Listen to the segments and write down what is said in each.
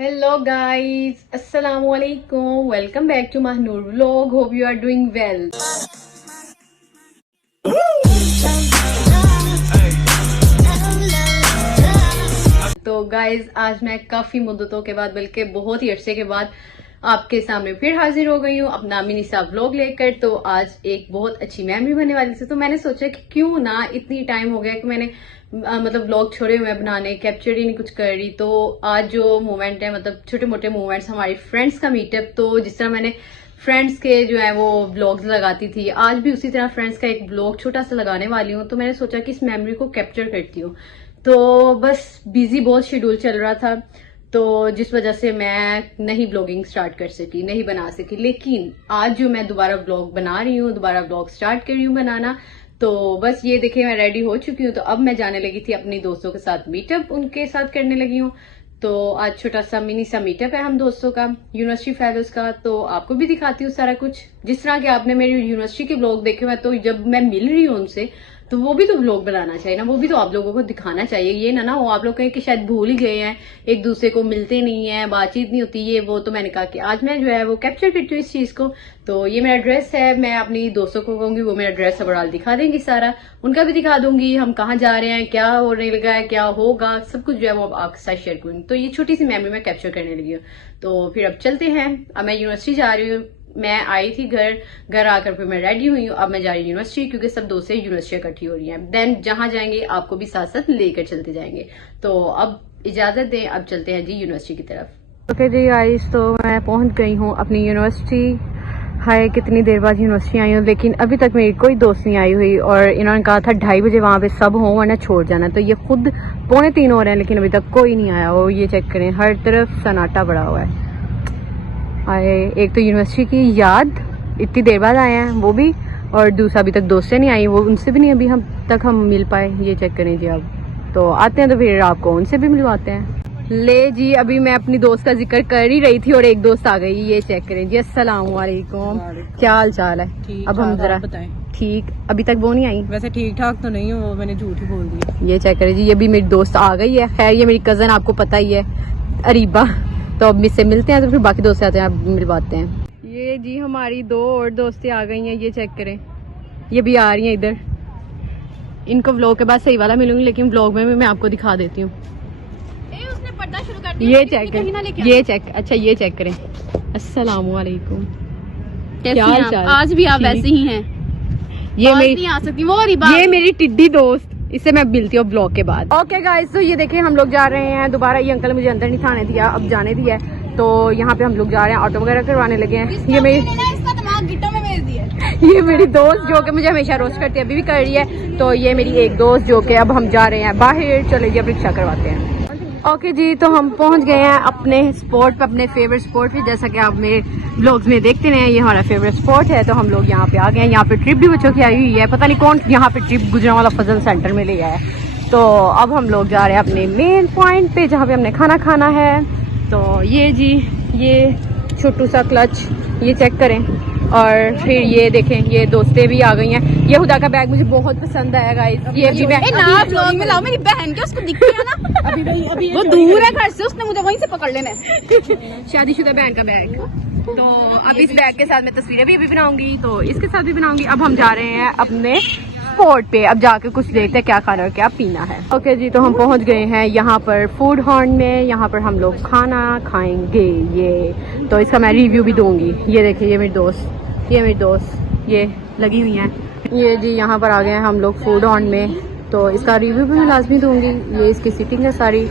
Hello guys, Assalamu alaikum. Welcome back to Mahnur Vlog. Hope you are doing well. तो guys आज मैं काफी मुद्दतों के बाद बल्कि बहुत ही अरसे के बाद आपके सामने फिर हाजिर हो गई हूँ अपना मिनी सा व्लॉग लेकर। तो आज एक बहुत अच्छी मेमोरी बनने वाली थी, तो मैंने सोचा कि क्यों ना, इतनी टाइम हो गया कि मैंने मतलब व्लॉग छोड़े हुए बनाने, कैप्चर ही नहीं कुछ कर रही। तो आज जो मोमेंट है, मतलब छोटे मोटे मोमेंट्स, हमारी फ्रेंड्स का मीटअप, तो जिस तरह मैंने फ्रेंड्स के जो है वो व्लॉग्स लगाती थी, आज भी उसी तरह फ्रेंड्स का एक व्लॉग छोटा सा लगाने वाली हूँ। तो मैंने सोचा कि इस मेमोरी को कैप्चर करती हूँ। तो बस बिजी बहुत शेड्यूल चल रहा था, तो जिस वजह से मैं नहीं ब्लॉगिंग स्टार्ट कर सकी, नहीं बना सकी। लेकिन आज जो मैं दोबारा ब्लॉग बना रही हूँ, दोबारा ब्लॉग स्टार्ट कर रही हूँ बनाना, तो बस ये देखिए मैं रेडी हो चुकी हूँ। तो अब मैं जाने लगी थी अपनी दोस्तों के साथ मीटअप, उनके साथ करने लगी हूँ। तो आज छोटा सा मिनी सा मीटअप है हम दोस्तों का, यूनिवर्सिटी फेलोज का। तो आपको भी दिखाती हूँ सारा कुछ, जिस तरह के आपने मेरी यूनिवर्सिटी के ब्लॉग देखे हुए, तो जब मैं मिल रही हूँ उनसे तो वो भी तो व्लॉग बनाना चाहिए ना, वो भी तो आप लोगों को दिखाना चाहिए। ये ना हो आप लोग कहें कि शायद भूल ही गए हैं, एक दूसरे को मिलते नहीं है, बातचीत नहीं होती, ये वो। तो मैंने कहा कि आज मैं जो है वो कैप्चर करती हूँ इस चीज को। तो ये मेरा ड्रेस है, मैं अपनी दोस्तों को कहूंगी वो मेरा ड्रेस ओवरऑल दिखा देंगी सारा, उनका भी दिखा दूंगी, हम कहाँ जा रहे हैं, क्या होने लगा है, क्या होगा, सब कुछ जो है वो आपके साथ शेयर करूंगी। तो ये छोटी सी मेमोरी में कैप्चर करने लगी हूँ। तो फिर अब चलते हैं। अब मैं यूनिवर्सिटी जा रही हूँ, मैं आई थी घर आकर फिर मैं रेडी हुई हूँ। अब मैं जा रही हूँ यूनिवर्सिटी, क्योंकि सब दोस्त यूनिवर्सिटी इकट्ठी हो रही हैं। देन जहां जाएंगे आपको भी साथ साथ लेकर चलते जाएंगे। तो अब इजाजत दें, अब चलते हैं जी यूनिवर्सिटी की तरफ। ओके जी गाइस, तो मैं पहुंच गई हूँ अपनी यूनिवर्सिटी। हाय, कितनी देर बाद यूनिवर्सिटी आई हूँ, लेकिन अभी तक मेरी कोई दोस्त नहीं आई हुई। और इन्होंने कहा था 2:30 बजे वहां पे सब हो वरना छोड़ जाना। तो ये खुद 2:45 हो रहे हैं, लेकिन अभी तक कोई नहीं आया। और ये चेक करें, हर तरफ सन्नाटा पड़ा हुआ है। आए, एक तो यूनिवर्सिटी की याद, इतनी देर बाद आए हैं वो भी, और दूसरा अभी तक दोस्तें नहीं आई, वो उनसे भी नहीं अभी हम मिल पाए। ये चेक करें जी। अब तो आते हैं तो फिर आपको उनसे भी मिलवाते हैं। ले जी, अभी मैं अपनी दोस्त का जिक्र कर ही रही थी और एक दोस्त आ गई। ये चेक करें जी। अस्सलाम वालेकुम, क्या हाल चाल है? अब हम जरा ठीक, अभी तक वो नहीं आई। वैसे ठीक ठाक तो नहीं हो, मैंने झूठ ही बोल दिया। ये चेक करें जी, ये भी मेरी दोस्त आ गई है। खैर ये मेरी कजन, आपको पता ही है, अरीबा। तो अब इससे मिलते हैं, तो फिर बाकी दोस्त आते हैं, अब मिलवाते हैं। ये जी हमारी 2 और दोस्तें आ गई हैं। ये चेक करें, ये भी आ रही हैं इधर। इनको व्लॉग के बाद सही वाला मिलूंगी, लेकिन व्लॉग में भी मैं आपको दिखा देती हूँ। उसने पर्दा शुरू कर दिया। ये चेक करें, ये चेक, अच्छा ये चेक करें। अस्सलाम वालेकुम, क्या हाल चाल? आज भी आप वैसे ही हैं। ये मेरी नहीं आ सकती वो अरीबा, ये मेरी टिड्डी दोस्त, इससे मैं मिलती हूँ ब्लॉग के बाद। ओके गाइस, तो ये देखिए हम लोग जा रहे हैं दोबारा। ये अंकल मुझे अंदर नहीं आने दिया, अब जाने दिया है। तो यहाँ पे हम लोग जा रहे हैं, ऑटो वगैरह करवाने लगे हैं। ये मेरी इसका दिमाग गिट्टों में भेज दिया। ये मेरी दोस्त जो कि मुझे हमेशा रोस्ट करती है, अभी भी कर रही है। तो ये मेरी एक दोस्त जो कि अब हम जा रहे हैं बाहर। चले जी, अब रिक्शा करवाते हैं। ओके जी, तो हम पहुंच गए हैं अपने स्पॉट पे, अपने फेवरेट स्पॉट पे। जैसा कि आप मेरे व्लॉग्स में देखते रहे, ये हमारा फेवरेट स्पॉट है। तो हम लोग यहाँ पे आ गए हैं। यहाँ पे ट्रिप भी बच्चों की आई हुई है, पता नहीं कौन यहाँ पे ट्रिप गुजरांवाला फजल सेंटर में ले आया है। तो अब हम लोग जा रहे हैं अपने मेन पॉइंट पे, जहाँ पे हमने खाना खाना है। तो ये जी, ये छोटू सा क्लच, ये चेक करें। और फिर ये देखें, ये दोस्तें भी आ गई हैं। ये हुदा का बैग मुझे बहुत पसंद आया गाइस। ये भी मैं व्लॉग में लाओ, मेरी बहन के उसको दिखती है ना। अभी वो दूर है घर से, उसने मुझे वहीं से पकड़ लेना है। शादीशुदा बहन का बैग। तो अब इस बैग के साथ मैं तस्वीरें भी अभी बनाऊंगी, तो इसके साथ भी बनाऊंगी। अब हम जा रहे हैं अपने स्पॉट पे, अब जाके कुछ देखते हैं क्या खाना और क्या पीना है। ओके जी, तो हम पहुंच गए हैं यहाँ पर फूड हॉर्न में। यहाँ पर हम लोग खाना खाएंगे। ये तो इसका मैं रिव्यू भी दूंगी। ये देखिए, ये मेरी दोस्त ये लगी हुई हैं। ये जी यहाँ पर आ गए हैं हम लोग फूड हॉर्न में, तो इसका रिव्यू भी मैं लाजमी दूंगी। ये इसकी सीटिंग है सारी।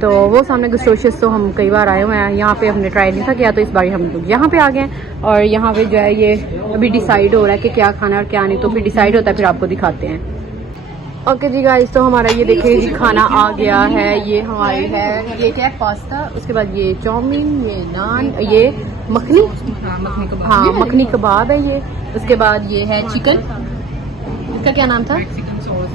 तो वो सामने गुस्टोशियस, तो हम कई बार आए हुए हैं यहाँ पे, हमने ट्राई नहीं था किया, तो इस बार हम लोग यहाँ पे आ गए हैं। और यहाँ पे जो है ये अभी डिसाइड हो रहा है कि क्या खाना और क्या नहीं, तो फिर डिसाइड होता है, फिर आपको दिखाते हैं। ओके जी गाइस, तो हमारा ये देखिए जी खाना आ गया है। ये हमारी है, ये क्या है, पास्ता, उसके बाद ये चाउमीन, ये नान, ये मखनी, हाँ मखनी कबाब है ये। उसके बाद ये है चिकन, इसका क्या नाम था,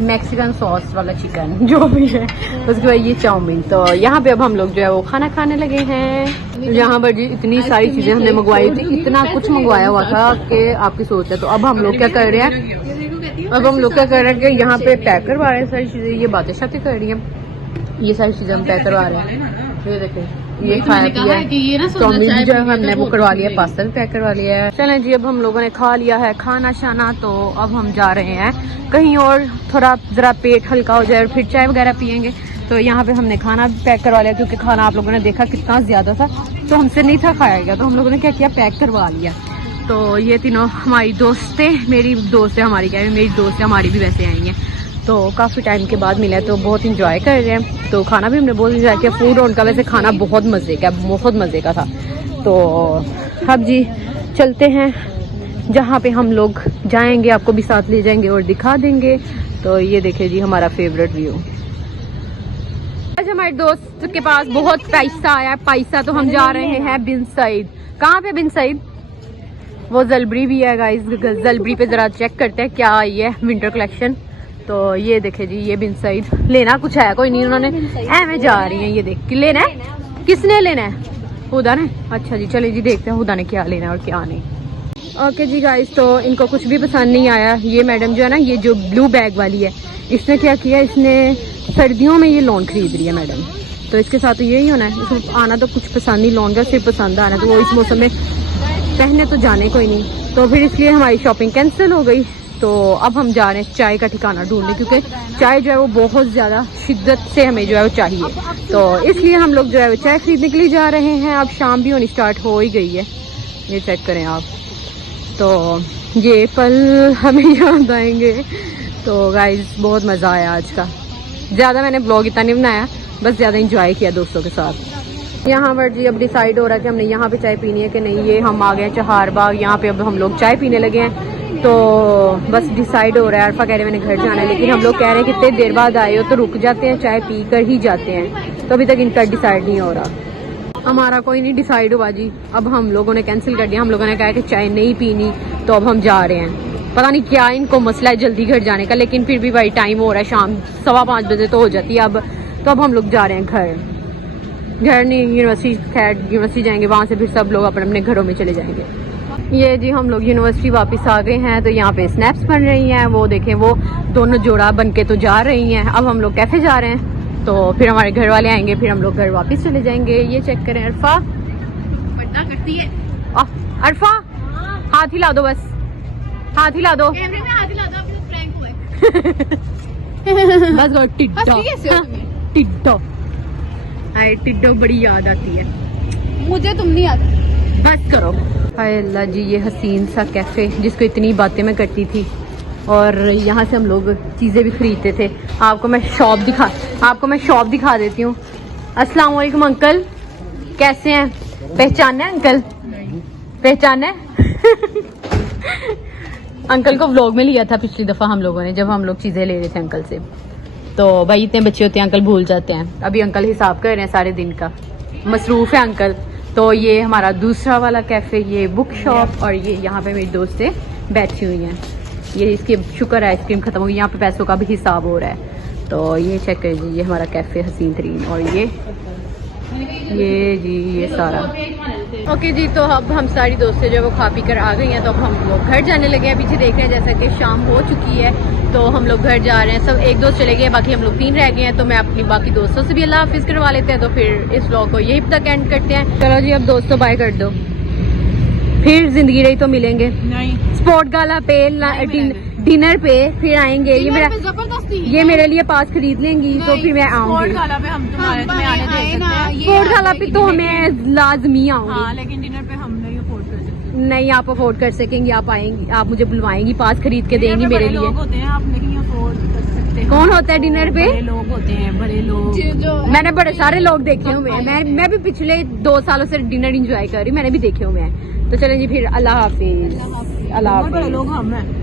मैक्सिकन सॉस वाला चिकन जो भी है। उसके बाद ये चाउमीन। तो यहाँ पे अब हम लोग जो है वो खाना खाने लगे हैं। यहाँ पर जी इतनी सारी चीजें हमने मंगवाई थी, इतना कुछ मंगवाया हुआ था कि आपकी सोच है। तो अब हम लोग क्या कर रहे हैं, कि यहाँ पे पैक करवा रहे हैं सारी चीजें। ये बातें शातें कर रही हैं, ये सारी चीजें हम पैक करवा रहे हैं। ये देखें, ये खाया पिया। टॉमी भी जो है हमने वो करवा लिया, पार्सल पैक करवा लिया है। चलें जी, अब हम लोगों ने खा लिया है खाना शाना, तो अब हम जा रहे हैं कहीं और, थोड़ा ज़रा पेट हल्का हो जाए और फिर चाय वगैरह पियेंगे। तो यहाँ पे हमने खाना भी पैक करवा लिया, क्योंकि खाना आप लोगों ने देखा कितना ज़्यादा था, तो हमसे नहीं था खाया गया, तो हम लोगों ने क्या किया, पैक करवा लिया। तो ये तीनों हमारी दोस्त थे, मेरी दोस्त है, हमारी क्या है, मेरी दोस्त है, हमारी भी वैसे आई हैं। तो काफ़ी टाइम के बाद मिला है, तो बहुत इंजॉय कर रहे हैं। तो खाना भी हमने बहुत इंजॉय किया। फूड उनका वैसे खाना बहुत मज़े का था। तो अब जी चलते हैं जहाँ पे हम लोग जाएंगे, आपको भी साथ ले जाएंगे और दिखा देंगे। तो ये देखिए जी हमारा फेवरेट व्यू। आज हमारे दोस्त के पास बहुत पैसा आया, पैसा तो हम जा रहे हैं बिन सईद। कहाँ पे बिन सईद? वो जलबरी भी है गाइस, जलबरी पे जरा चेक करते हैं क्या आई है विंटर कलेक्शन। तो ये देखे जी, ये बिन सईद लेना कुछ है कोई नहीं, उन्होंने मैं जा रही हैं, ये देख लेना है, किसने लेना है? हुदा ने। अच्छा जी, चले जी देखते हैं हुदा ने क्या लेना है और क्या नहीं। ओके जी गाइस, तो इनको कुछ भी पसंद नहीं आया। ये मैडम जो है ना, ये जो ब्लू बैग वाली है, इसने क्या किया, इसने सर्दियों में ये लॉन खरीद रही है मैडम। तो इसके साथ तो यही होना है, इसमें आना तो कुछ पसंद नहीं, लॉन का सिर्फ पसंद आना, तो वो इस मौसम में पहने तो जाने कोई नहीं। तो फिर इसलिए हमारी शॉपिंग कैंसिल हो गई। तो अब हम जा रहे हैं चाय का ठिकाना ढूंढने, क्योंकि चाय जो है वो बहुत ज़्यादा शिद्दत से हमें जो है वो चाहिए। तो इसलिए हम लोग जो है वो चाय खरीदने के लिए जा रहे हैं। अब शाम भी होनी स्टार्ट हो ही गई है, ये चेक करें आप। तो ये पल हमें याद आएंगे। तो गाइस बहुत मज़ा आया आज का। ज़्यादा मैंने ब्लॉग इतना नहीं बनाया, बस ज़्यादा इंजॉय किया दोस्तों के साथ। यहाँ पर जी अब डिसाइड हो रहा है कि हमने यहाँ पे चाय पीनी है कि नहीं। ये हम आ गए हैं चहार बाग, यहाँ पे अब हम लोग चाय पीने लगे हैं। तो बस डिसाइड हो रहा है। अरफा कह रहे मैंने घर जाना है, लेकिन हम लोग कह रहे हैं कितने देर बाद आए हो तो रुक जाते हैं, चाय पी कर ही जाते हैं। तो अभी तक इनका डिसाइड नहीं हो रहा। हमारा कोई नहीं डिसाइड हुआ जी। अब हम लोगों ने कैंसिल कर दिया, हम लोगों ने कहा कि चाय नहीं पीनी, तो अब हम जा रहे हैं। पता नहीं क्या इनको मसला है जल्दी घर जाने का, लेकिन फिर भी भाई टाइम हो रहा है, शाम 5:15 बजे तो हो जाती है अब। तो अब हम लोग जा रहे हैं घर नहीं, यूनिवर्सिटी। खैर यूनिवर्सिटी जाएंगे, वहाँ से फिर सब लोग अपने अपने घरों में चले जाएंगे। ये जी हम लोग यूनिवर्सिटी वापस आ गए हैं। तो यहाँ पे स्नैप्स बन रही हैं, वो देखें, वो दोनों जोड़ा बन के तो जा रही हैं। अब हम लोग कैफे जा रहे हैं, तो फिर हमारे घर वाले आएंगे, फिर हम लोग घर वापस चले जाएंगे। ये चेक करें, अरफा बड़ा करती है। अरफा हाथ हिला दो, बस हाथ हिला दो, कैमरे में हाथ हिला दो, अपने प्रैंक हुए। बस गो टिड्डो, हाय टिड्डो बड़ी याद आती है मुझे, तुम नहीं आती, बस करो। हाय अल्लाह जी, ये हसीन सा कैफ़े जिसको इतनी बातें मैं करती थी, और यहाँ से हम लोग चीज़ें भी खरीदते थे। आपको मैं शॉप दिखा देती हूँ। अस्सलाम वालेकुम अंकल, कैसे हैं? पहचाना है अंकल? पहचाना है? अंकल को व्लॉग में लिया था पिछली दफ़ा हम लोगों ने, जब हम लोग चीज़ें ले रहे थे अंकल से। तो भाई इतने बच्चे होते हैं, अंकल भूल जाते हैं। अभी अंकल हिसाब कर रहे हैं सारे दिन का, मसरूफ़ है अंकल। तो ये हमारा दूसरा वाला कैफ़े, ये बुक शॉप, और ये यहाँ पे मेरी दोस्तें बैठी हुई हैं। ये इसकी शुक्र है आइसक्रीम ख़त्म हो गई, यहाँ पे पैसों का भी हिसाब हो रहा है। तो ये चेक कर जी, ये हमारा कैफ़े हसीन तरीन, और ये जी ये सारा। ओके जी, तो अब हम सारी दोस्तें जो वो खा पी कर आ गई हैं, तो अब हम लोग घर जाने लगे हैं। पीछे देख रहे हैं जैसा कि शाम हो चुकी है, तो हम लोग घर जा रहे हैं। सब एक दोस्त चले गए, बाकी हम लोग 3 रह गए हैं। तो मैं अपनी बाकी दोस्तों से भी अल्लाह हाफिज़ करवा लेते हैं। तो फिर इस व्लॉग को यही तक एंड करते हैं। चलो जी, अब दोस्तों बाय कर दो, फिर जिंदगी रही तो मिलेंगे नहीं। स्पोर्ट गाला पे डिनर पे फिर आएंगे। ये मेरे लिए पास खरीद लेंगी, तो फिर मैं आऊंगी। स्पोर्ट गाला पे तो हमें लाजमी आऊंगी, लेकिन डिनर पे हम नहीं अफोर्ड कर सकते। नहीं, आप अफोर्ड कर सकेंगी, आप आएंगी, आप मुझे बुलवाएंगी, पास खरीद के देंगी मेरे लिए। आप नहीं अफोर्ड कर सकते। कौन होता है डिनर पे? बड़े लोग होते हैं, बड़े लोग। मैंने बड़े सारे लोग देखे हुए हैं। मैं भी पिछले 2 सालों से डिनर एंजॉय कर रही हूँ, मैंने भी देखे हुए हैं। तो चलें जी, फिर अल्लाह हाफिज। अल्लाह हाफिज। बड़े लोग हम हैं।